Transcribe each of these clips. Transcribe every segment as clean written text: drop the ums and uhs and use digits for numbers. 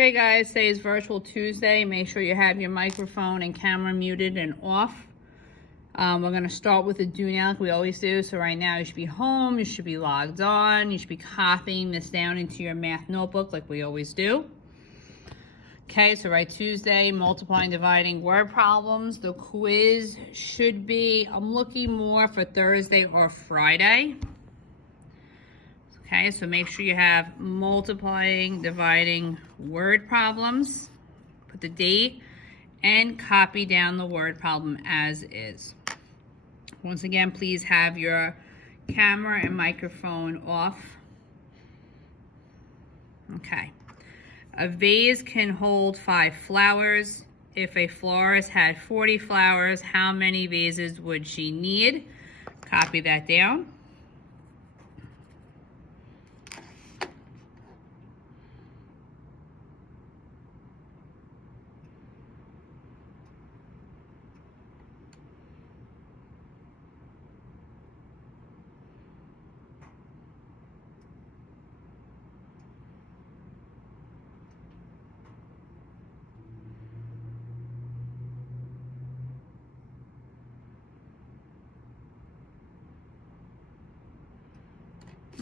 Okay guys, today is Virtual Tuesday. Make sure you have your microphone and camera muted and off. We're going to start with the do now like we always do. So right now you should be home, you should be logged on, you should be copying this down into your math notebook like we always do. Okay, so right, Tuesday, multiplying, dividing word problems. The quiz should be, I'm looking more for Thursday or Friday. Okay, so make sure you have multiplying, dividing word problems. Put the date and copy down the word problem as is. Once again, please have your camera and microphone off. Okay. A vase can hold 5 flowers. If a florist had 40 flowers, how many vases would she need? Copy that down.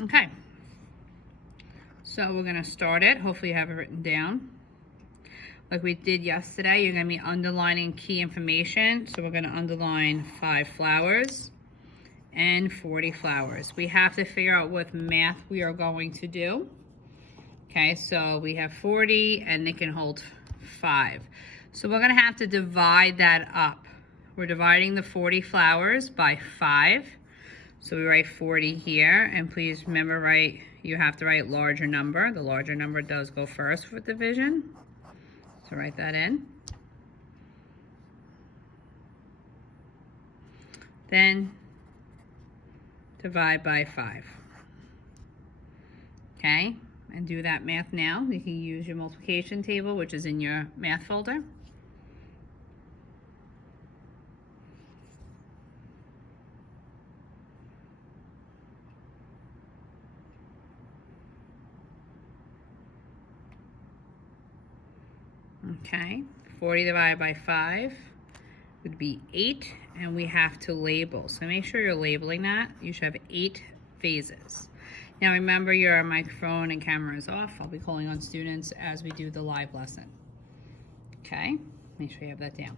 Okay, so we're going to start it. Hopefully you have it written down. Like we did yesterday, you're going to be underlining key information. So we're going to underline 5 flowers and 40 flowers. We have to figure out what math we are going to do. Okay, so we have 40 and they can hold 5. So we're going to have to divide that up. We're dividing the 40 flowers by 5. So we write 40 here, and please remember, you have to write larger number. The larger number does go first with division. So write that in. Then divide by 5. Okay, and do that math now. You can use your multiplication table, which is in your math folder. Okay, 40 divided by 5 would be 8, and we have to label. So make sure you're labeling that. You should have 8 vases. Now remember, your microphone and camera is off. I'll be calling on students as we do the live lesson. Okay, make sure you have that down.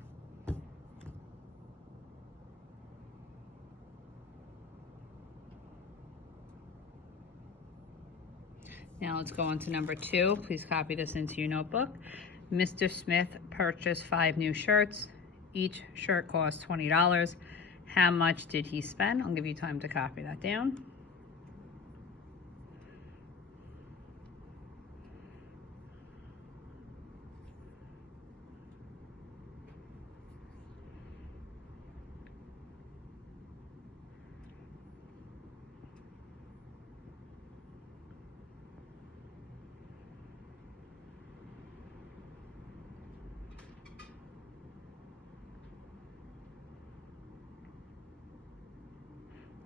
Now let's go on to number 2. Please copy this into your notebook. Mr. Smith purchased 5 new shirts. Each shirt cost $20. How much did he spend? I'll give you time to copy that down.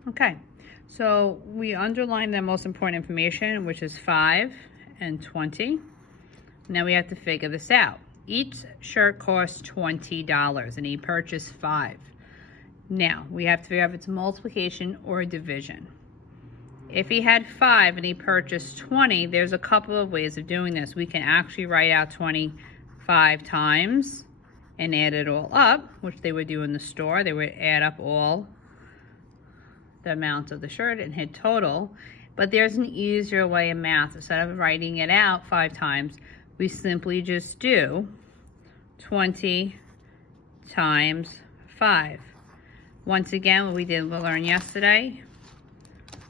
Okay, so we underlined the most important information, which is 5 and 20. Now we have to figure this out. Each shirt costs $20 and he purchased 5. Now we have to figure out if it's multiplication or division. If he had 5 and he purchased 20, there's a couple of ways of doing this. We can actually write out 25 times and add it all up, which they would do in the store. They would add up all the amount of the shirt and hit total. But there's an easier way of math. Instead of writing it out 5 times, we simply just do 20 times 5. Once again, what we did learn yesterday,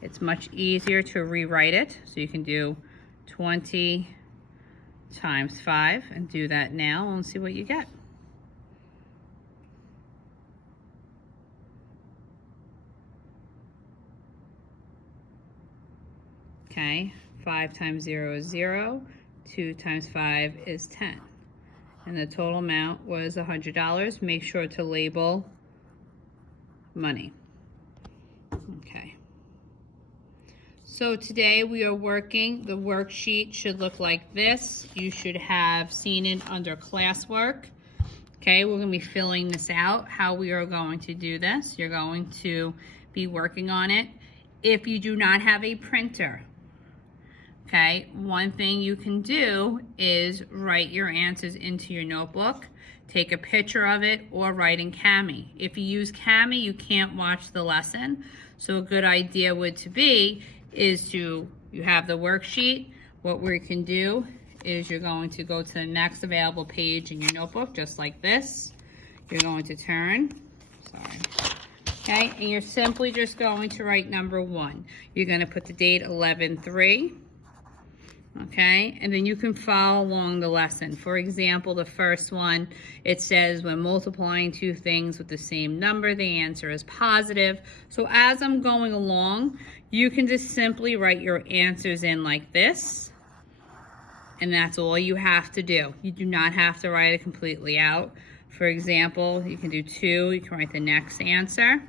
it's much easier to rewrite it. So you can do 20 times 5 and do that now and see what you get. Okay, 5 times 0 is 0, 2 times 5 is 10. And the total amount was $100. Make sure to label money. Okay. So today we are working, the worksheet should look like this. You should have seen it under classwork. Okay, we're going to be filling this out, how we are going to do this. You're going to be working on it. If you do not have a printer, okay, one thing you can do is write your answers into your notebook, take a picture of it, or write in Kami. If you use Kami, you can't watch the lesson. So a good idea would to be is to, you have the worksheet. What we can do is you're going to go to the next available page in your notebook, just like this. You're going to turn, okay, and you're simply just going to write number 1. You're going to put the date 11/3, okay, and then you can follow along the lesson. For example, the first one, it says when multiplying two things with the same number, the answer is positive. So as I'm going along, you can just simply write your answers in like this. And that's all you have to do. You do not have to write it completely out. For example, you can do 2, you can write the next answer.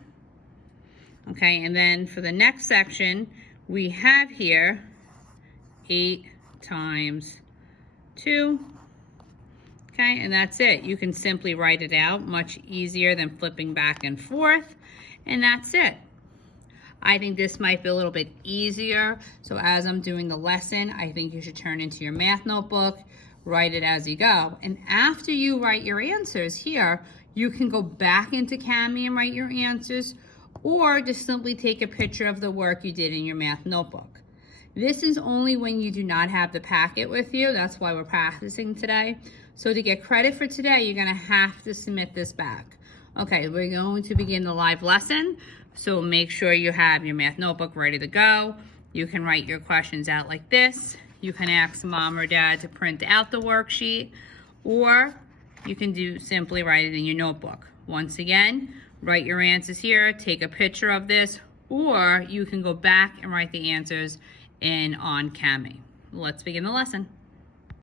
Okay, and then for the next section, we have here 8 times 2. Okay, and that's it. You can simply write it out, much easier than flipping back and forth, and that's it. I think this might be a little bit easier. So as I'm doing the lesson, I think you should turn into your math notebook, write it as you go. And after you write your answers here, you can go back into Kami and write your answers, or just simply take a picture of the work you did in your math notebook. This is only when you do not have the packet with you. That's why we're practicing today. So to get credit for today, you're gonna have to submit this back. Okay, we're going to begin the live lesson. So make sure you have your math notebook ready to go. You can write your questions out like this. You can ask mom or dad to print out the worksheet, or you can simply write it in your notebook. Once again, write your answers here, take a picture of this, or you can go back and write the answers in on Kami. Let's begin the lesson.